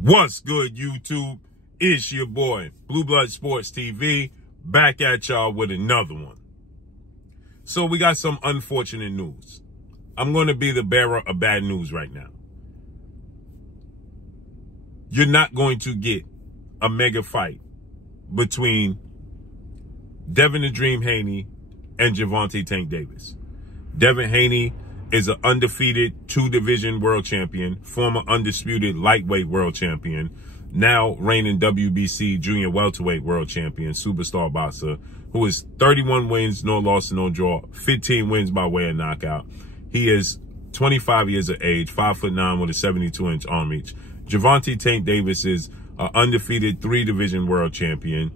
What's good, YouTube? It's your boy, Blue Blood Sports TV, back at y'all with another one. So we got some unfortunate news. I'm going to be the bearer of bad news right now. You're not going to get a mega fight between Devin the Dream Haney and Gervonta Tank Davis. Devin Haney is an undefeated two-division world champion, former undisputed lightweight world champion, now reigning WBC junior welterweight world champion, superstar boxer, who is 31 wins, no loss, no draw, 15 wins by way of knockout. He is 25 years of age, 5'9" with a 72-inch arm reach. Gervonta Tank Davis is an undefeated three-division world champion.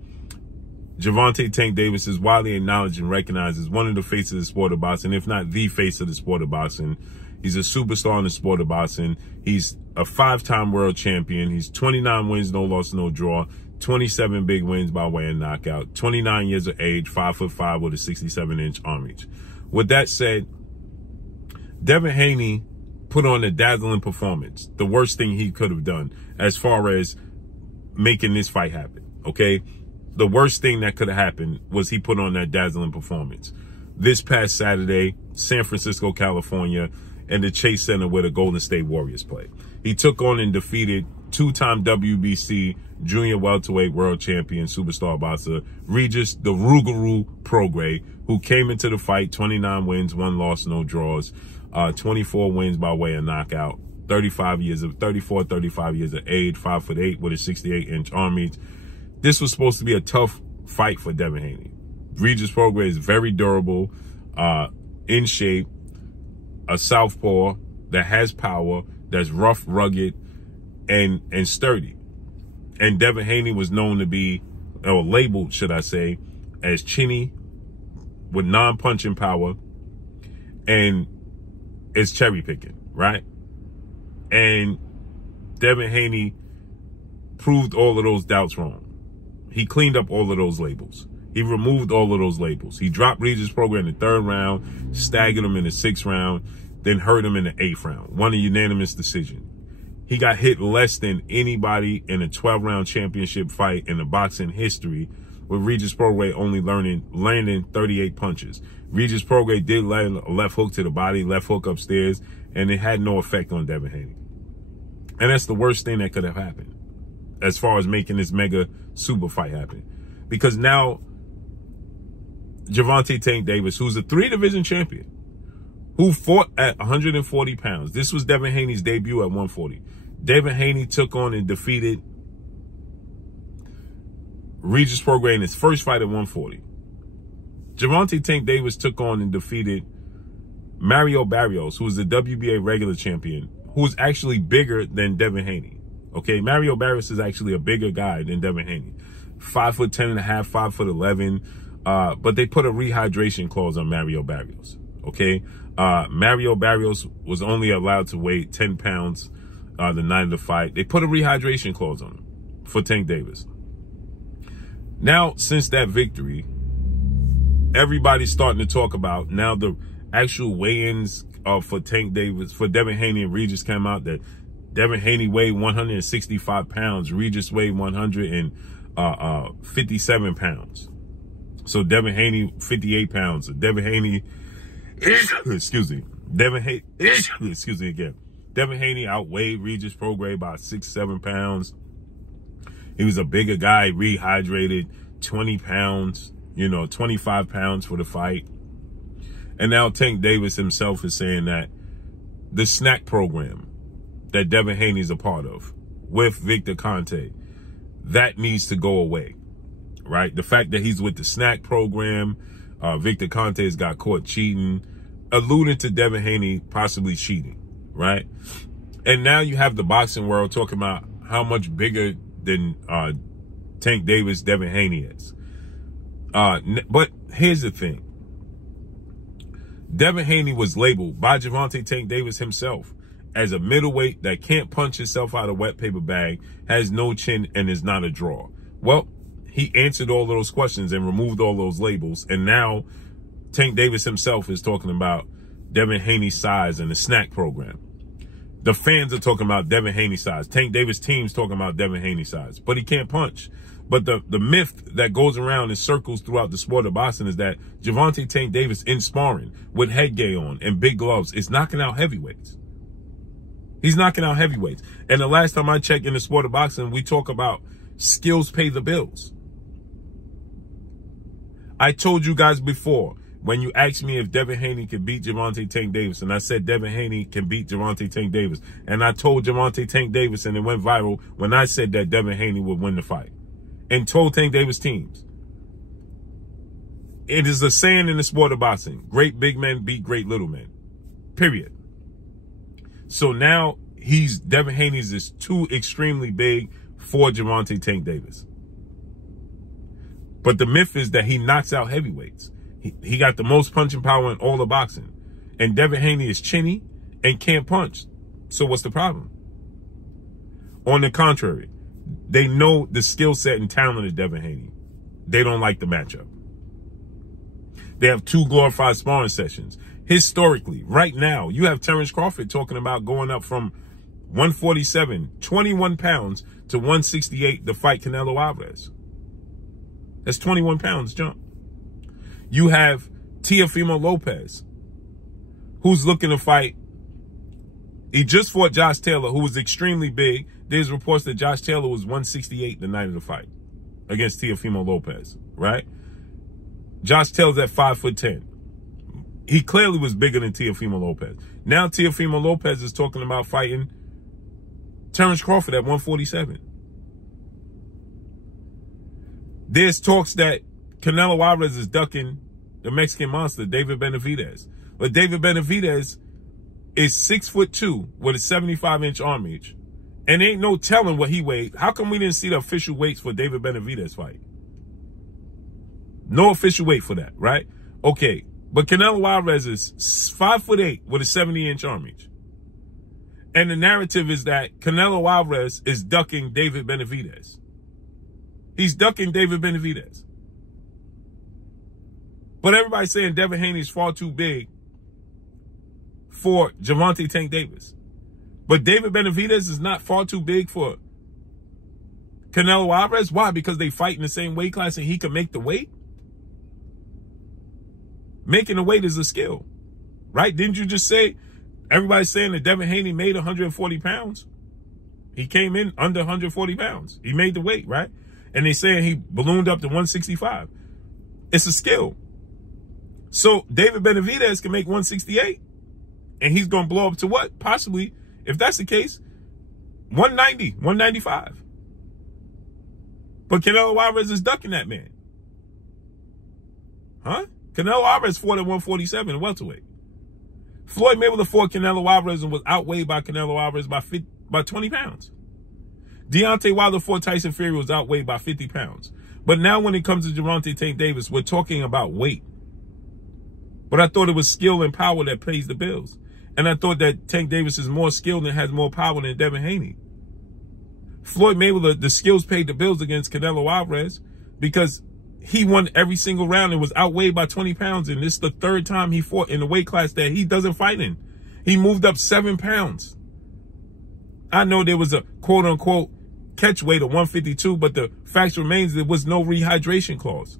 Gervonta Tank Davis is widely acknowledged and recognized as one of the faces of the sport of boxing, if not the face of the sport of boxing. He's a superstar in the sport of boxing. He's a 5-time world champion. He's 29 wins, no loss, no draw, 27 big wins by way of knockout, 29 years of age, 5'5" with a 67-inch arm reach. With that said, Devin Haney put on a dazzling performance, the worst thing he could have done as far as making this fight happen, okay? The worst thing that could have happened was he put on that dazzling performance. This past Saturday, San Francisco, California, and the Chase Center where the Golden State Warriors play. He took on and defeated two-time WBC junior welterweight world champion superstar boxer Regis the Rougarou Prograis, who came into the fight 29 wins, 1 loss, no draws, 24 wins by way of knockout, 35 years of age, 5'8" with a 68-inch arm reach. This was supposed to be a tough fight for Devin Haney. Regis Prograis is very durable, in shape, a southpaw that has power, that's rough, rugged, and sturdy. And Devin Haney was known to be, or labeled, should I say, as chinny, with non-punching power, and is cherry picking, right? And Devin Haney proved all of those doubts wrong. He cleaned up all of those labels. He removed all of those labels. He dropped Regis Prograis in the 3rd round, staggered him in the 6th round, then hurt him in the 8th round. Won a unanimous decision. He got hit less than anybody in a 12-round championship fight in the boxing history, with Regis Prograis only landing 38 punches. Regis Prograis did land a left hook to the body, left hook upstairs, and it had no effect on Devin Haney. And that's the worst thing that could have happened as far as making this mega super fight happen. Because now Gervonta Tank Davis, who's a 3-division champion, who fought at 140 pounds. This was Devin Haney's debut at 140. Devin Haney took on and defeated Regis Prograis in his first fight at 140. Gervonta Tank Davis took on and defeated Mario Barrios, who was the WBA regular champion, who was actually bigger than Devin Haney. Okay, Mario Barrios is actually a bigger guy than Devin Haney. 5'10.5", 5'11". But they put a rehydration clause on Mario Barrios. Okay, Mario Barrios was only allowed to weigh 10 pounds the night of the fight. They put a rehydration clause on him for Tank Davis. Now, since that victory, everybody's starting to talk about now the actual weigh-ins for Tank Davis, for Devin Haney and Regis came out that Devin Haney weighed 165 pounds. Regis weighed 157 pounds. So Devin Haney, 58 pounds. Devin Haney, excuse me. Devin Haney, excuse me again. Devin Haney outweighed Regis Prograis by 6-7 pounds. He was a bigger guy, rehydrated, 20 pounds, 25 pounds for the fight. And now Tank Davis himself is saying that the Snac program that Devin Haney's a part of with Victor Conte, that needs to go away, right? The fact that he's with the Snac program, Victor Conte's got caught cheating, alluding to Devin Haney possibly cheating, right? And now you have the boxing world talking about how much bigger than Tank Davis Devin Haney is. But here's the thing. Devin Haney was labeled by Gervonta Tank Davis himself as a middleweight that can't punch himself out of a wet paper bag, has no chin, and is not a draw. Well, he answered all those questions and removed all those labels. And now Tank Davis himself is talking about Devin Haney's size and the Snac program. The fans are talking about Devin Haney size. Tank Davis team's talking about Devin Haney size. But he can't punch. But the myth that goes around in circles throughout the sport of boxing is that Gervonta Tank Davis in sparring with headgear on and big gloves is knocking out heavyweights. He's knocking out heavyweights. And the last time I checked in the sport of boxing, we talk about skills pay the bills. I told you guys before, when you asked me if Devin Haney could beat Gervonta Tank Davis, and I said Devin Haney can beat Gervonta Tank Davis, and I told Gervonta Tank Davis, and it went viral when I said that Devin Haney would win the fight, and told Tank Davis teams. It is a saying in the sport of boxing: great big men beat great little men. Period. So now Devin Haney's is too extremely big for Gervonta Tank Davis. But the myth is that he knocks out heavyweights. He got the most punching power in all of boxing. And Devin Haney is chinny and can't punch. So what's the problem? On the contrary, they know the skill set and talent of Devin Haney. They don't like the matchup. They have 2 glorified sparring sessions. Historically, right now, you have Terrence Crawford talking about going up from 147, 21 pounds to 168 to fight Canelo Alvarez. That's 21 pounds jump. You have Teofimo Lopez, who's looking to fight. He just fought Josh Taylor, who was extremely big. There's reports that Josh Taylor was 168 the night of the fight against Teofimo Lopez, right? Josh Taylor's at 5'10". He clearly was bigger than Teofimo Lopez. Now Teofimo Lopez is talking about fighting Terrence Crawford at 147. There's talks that Canelo Alvarez is ducking the Mexican monster, David Benavidez. But David Benavidez is 6'2" with a 75-inch arm reach. And ain't no telling what he weighed. How come we didn't see the official weights for David Benavidez fight? No official weight for that, right? Okay, but Canelo Alvarez is 5'8" with a 70-inch arm reach. And the narrative is that Canelo Alvarez is ducking David Benavidez. He's ducking David Benavidez. But everybody's saying Devin Haney is far too big for Gervonta Tank Davis. But David Benavidez is not far too big for Canelo Alvarez. Why? Because they fight in the same weight class and he can make the weight? Making the weight is a skill, right? Didn't you just say, everybody's saying that Devin Haney made 140 pounds? He came in under 140 pounds. He made the weight, right? And they saying he ballooned up to 165. It's a skill. So David Benavidez can make 168. And he's going to blow up to what? Possibly, if that's the case, 190, 195. But Canelo Alvarez is ducking that man. Huh? Canelo Alvarez fought at 147 in welterweight. Floyd Mayweather fought Canelo Alvarez and was outweighed by Canelo Alvarez by 20 pounds. Deontay Wilder fought Tyson Fury, was outweighed by 50 pounds. But now when it comes to Gervonta Tank Davis, we're talking about weight. But I thought it was skill and power that pays the bills. And I thought that Tank Davis is more skilled and has more power than Devin Haney. Floyd Mayweather, the skills paid the bills against Canelo Alvarez because he won every single round and was outweighed by 20 pounds. And this is the 3rd time he fought in the weight class that he doesn't fight in. He moved up 7 pounds. I know there was a quote-unquote catch weight of 152, but the fact remains there was no rehydration clause.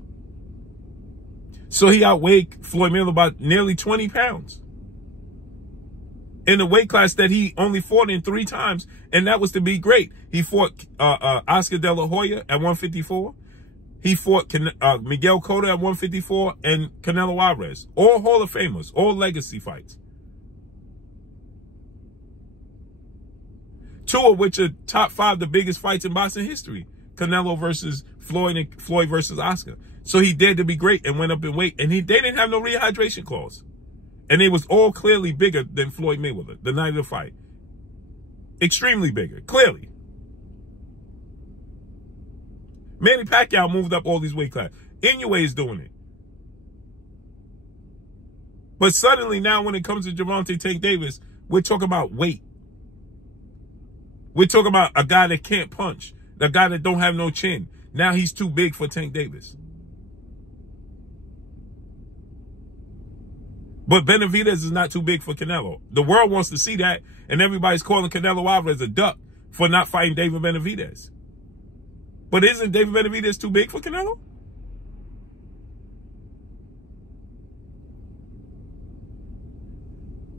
So he outweighed Floyd Mayweather by nearly 20 pounds. In the weight class that he only fought in 3 times, and that was to be great. He fought Oscar De La Hoya at 154. He fought Miguel Cotto at 154 and Canelo Alvarez. All Hall of Famers, all legacy fights. 2 of which are top 5 the biggest fights in boxing history. Canelo versus Floyd and Floyd versus Oscar. So he dared to be great and went up in weight. And they didn't have no rehydration clause. And they was all clearly bigger than Floyd Mayweather the night of the fight. Extremely bigger, clearly. Manny Pacquiao moved up all these weight classes. Inoue is doing it. But suddenly now when it comes to Gervonta Tank Davis, we're talking about weight. We're talking about a guy that can't punch. A guy that don't have no chin. Now he's too big for Tank Davis. But Benavidez is not too big for Canelo. The world wants to see that. And everybody's calling Canelo Alvarez a duck for not fighting David Benavidez. But isn't David Benavidez too big for Canelo?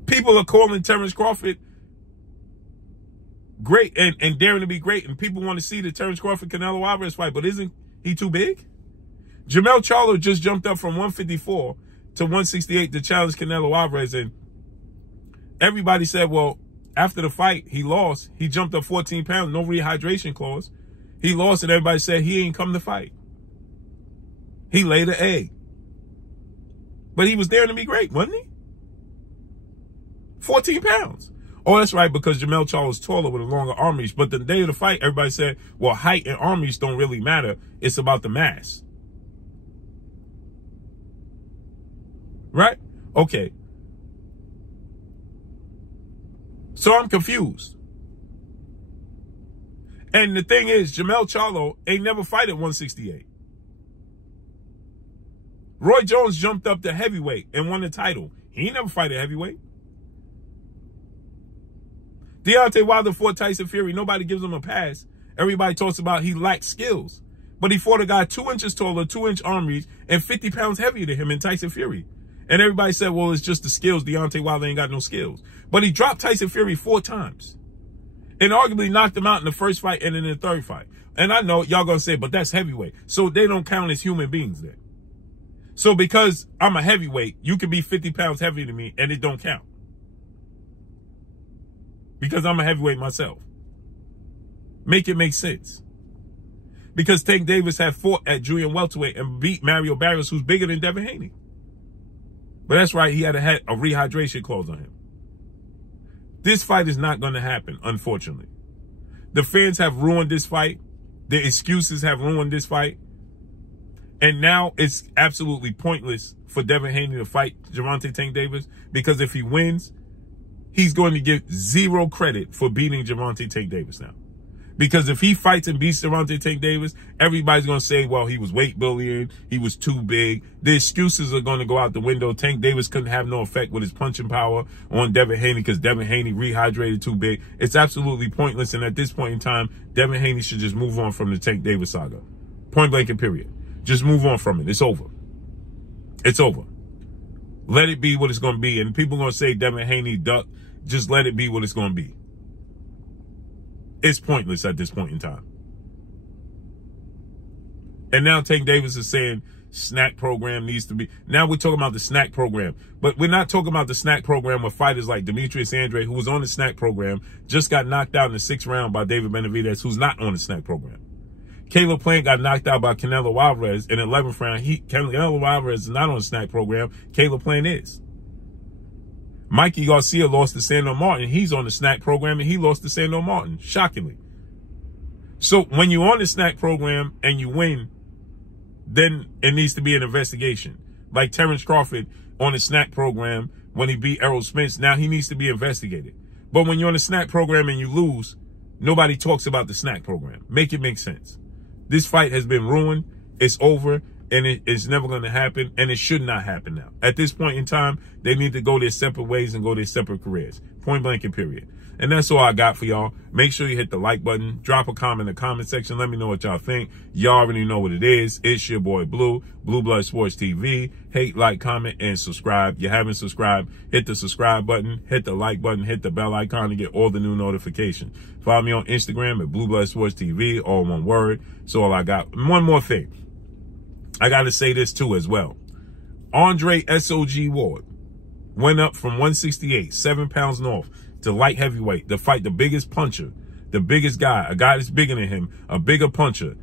People are calling Terrence Crawford great and daring to be great, and people want to see the Terrence Crawford-Canelo Alvarez fight, but isn't he too big? Jermell Charlo just jumped up from 154 to 168 to challenge Canelo Alvarez, and everybody said, well, after the fight, he lost. He jumped up 14 pounds, no rehydration clause. He lost, and everybody said he ain't come to fight. He laid an egg. But he was daring to be great, wasn't he? 14 pounds. Oh, that's right, because Jermell Charlo is taller with a longer arm reach. But the day of the fight, everybody said, well, height and arm reach don't really matter. It's about the mass. Right? Okay. So I'm confused. And the thing is, Jermell Charlo ain't never fight at 168. Roy Jones jumped up to heavyweight and won the title. He ain't never fight at heavyweight. Deontay Wilder fought Tyson Fury. Nobody gives him a pass. Everybody talks about he lacks skills. But he fought a guy 2 inches taller, 2-inch arm reach, and 50 pounds heavier than him in Tyson Fury. And everybody said, well, it's just the skills. Deontay Wilder ain't got no skills. But he dropped Tyson Fury 4 times. And arguably knocked him out in the first fight and in the third fight. And I know y'all gonna say, but that's heavyweight. So they don't count as human beings then. So because I'm a heavyweight, you can be 50 pounds heavier than me and it don't count. Because I'm a heavyweight myself. Make it make sense. Because Tank Davis had fought at junior welterweight and beat Mario Barrios, who's bigger than Devin Haney. But that's right, he had a rehydration clause on him. This fight is not going to happen, unfortunately. The fans have ruined this fight. The excuses have ruined this fight. And now it's absolutely pointless for Devin Haney to fight Gervonta Tank Davis, because if he wins, he's going to get zero credit for beating Gervonta Tank Davis now. Because if he fights and beats Gervonta Tank Davis, everybody's going to say, well, he was weight bullying, he was too big. The excuses are going to go out the window. Tank Davis couldn't have no effect with his punching power on Devin Haney because Devin Haney rehydrated too big. It's absolutely pointless, and at this point in time, Devin Haney should just move on from the Tank Davis saga. Point blank and period. Just move on from it. It's over. It's over. Let it be what it's going to be. And people are going to say Devin Haney duck. Just let it be what it's going to be. It's pointless at this point in time. And now Tank Davis is saying Snac program needs to be. Now we're talking about the Snac program. But we're not talking about the Snac program with fighters like Demetrius Andrade, who was on the Snac program, just got knocked out in the 6th round by David Benavidez, who's not on the Snac program. Caleb Plant got knocked out by Canelo Alvarez in the 11th round. Canelo Alvarez is not on the Snac program. Caleb Plant is. Mikey Garcia lost to Sandor Martin. He's on the Snac program, and he lost to Sandor Martin, shockingly. So when you're on the Snac program and you win, then it needs to be an investigation. Like Terrence Crawford on the Snac program, when he beat Errol Spence, now he needs to be investigated. But when you're on the Snac program and you lose, nobody talks about the Snac program. Make it make sense. This fight has been ruined. It's over. And it's never going to happen, and it should not happen now. At this point in time, they need to go their separate ways and go their separate careers. Point blank and period. And that's all I got for y'all. Make sure you hit the like button. Drop a comment in the comment section. Let me know what y'all think. Y'all already know what it is. It's your boy Blue, Blue Blood Sports TV. Hate, like, comment, and subscribe. You haven't subscribed, hit the subscribe button, hit the like button, hit the bell icon to get all the new notifications. Follow me on Instagram at Blue Blood Sports TV, all one word. So all I got. One more thing. I got to say this too as well. Andre S.O.G. Ward went up from 168, 7 pounds north, to light heavyweight to fight the biggest puncher, the biggest guy, a guy that's bigger than him, a bigger puncher,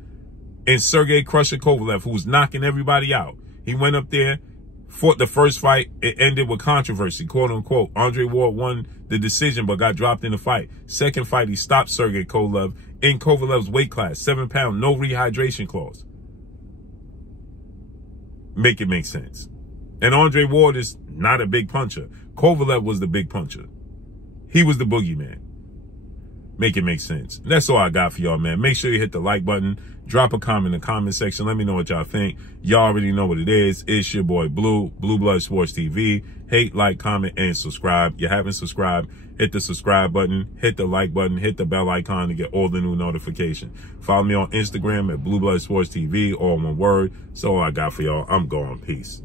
in Sergey Crusher Kovalev, who was knocking everybody out. He went up there, fought the first fight. It ended with controversy, quote unquote. Andre Ward won the decision but got dropped in the fight. Second fight, he stopped Sergey Kovalev in Kovalev's weight class, 7 pound, no rehydration clause. Make it make sense. And Andre Ward is not a big puncher. Kovalev was the big puncher. He was the boogeyman. make it make sense. That's all I got for y'all, man. Make sure you hit the like button. Drop a comment in the comment section. Let me know what y'all think. Y'all already know what it is. It's your boy Blue Blood Sports TV. Hate, like, comment, and subscribe. You haven't subscribed, hit the subscribe button, hit the like button, hit the bell icon to get all the new notifications. Follow me on Instagram at Blue Blood Sports TV, all one word. So all I got for y'all. I'm gone. Peace.